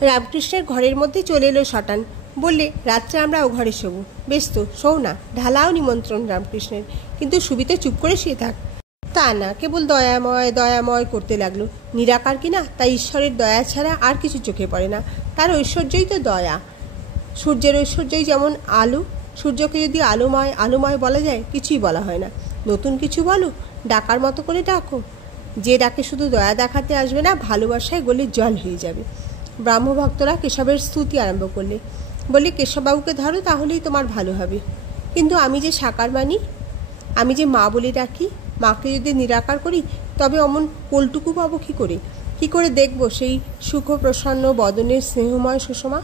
রামকৃষ্ণের ঘরের মধ্যে চলে এলো শটান। বললে, রাত্রে আমরা ও ঘরে শোবো। বেশ তো, শোও না। ঢালাও নিমন্ত্রণ রামকৃষ্ণের, কিন্তু সুবিতে চুপ করে শুয়ে থাক। তা না, কেবল দয়াময় দয়াময় করতে লাগলো। নিরাকার কিনা, তাই ঈশ্বরের দয়া ছাড়া আর কিছু চোখে পড়ে না। তার ঐশ্বর্যই তো দয়া। সূর্যের ঐশ্বর্যই যেমন আলো। সূর্যকে যদি আলোময় আলোময় বলা যায়, কিছুই বলা হয় না। নতুন কিছু বলো, ডাকার মতো করে ডাকো। যে ডাকে শুধু দয়া দেখাতে আসবে না, ভালোবাসায় গলে জল হয়ে যাবে। ব্রাহ্মভক্তরা কেশবের স্তুতি আরম্ভ করলে। বললে, কেশববাবুকে ধরো, তাহলেই তোমার ভালো হবে। কিন্তু আমি যে সাকার মানি, আমি যে মা বলে ডাকি, মাকে যদি নিরাকার করি, তবে অমন কোলটুকু পাবো কী করে? কী করে দেখব সেই সুখ প্রসন্ন বদনের স্নেহময় সুষমা?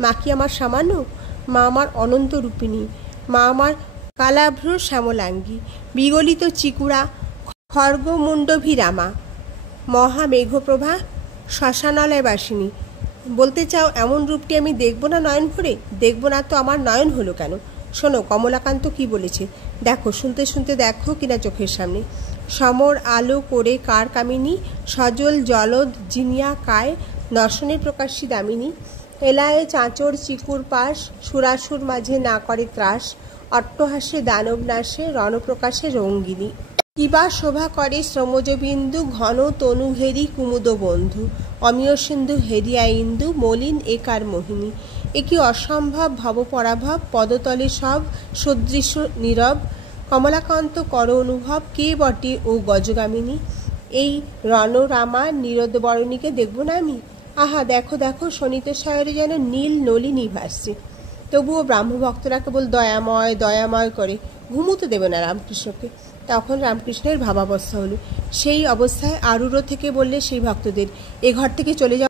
মা কি আমার সামান্য? মা আমার অনন্ত রূপিণী। মা আমার কালাভ্র শ্যামলাঙ্গী, বিগলিত চিকুরা, খর্গমুণ্ডভিরামা, মহামেঘপ্রভা, শ্মশানালয় বাসিনী। বলতে চাও এমন রূপটি আমি দেখব না নয়ন ভরে? দেখব না তো আমার নয়ন হলো কেন? শোনো, কমলাকান্ত কি বলেছে দেখো, শুনতে শুনতে দেখো কিনা চোখের সামনে। সমর আলো করে কার কামিনী, সজল জলদ জিনিয়া কায়, দর্শনের প্রকাশী দামিনী, এলায়ে চাঁচর চিকুর পাশ, সুরাসুর মাঝে না করে ত্রাস, অট্টহাসে দানব নাশে, রণপ্রকাশে রঙ্গিনী। কিবা শোভা করে শ্রমজবিন্দু, ঘন তনু ঘেরি কুমুদ বন্ধু, অমিয় সিন্ধু হেরিয়া ইন্দু, মলিন একার মোহিনী। এ কি অসম্ভব ভবপরাভব, পদতলে সব সদৃশ নীরব। কমলাকান্ত কর অনুভব, কে বটে ও গজগামিনী? এই রণরামা নীরদবরণীকে দেখব না আমি? আহা, দেখো দেখো, শোনিত সায়রে যেন নীল নলিনী ভাসছে। তবুও ব্রাহ্মভক্তরা কেবল দয়াময় দয়াময় করে, ঘুমুতে দেবে না রামকৃষ্ণকে। তখন রামকৃষ্ণের ভাবাবস্থা হলো। সেই অবস্থায় আরূঢ় থেকে বললে সেই ভক্তদের, এ ঘর থেকে চলে যাও।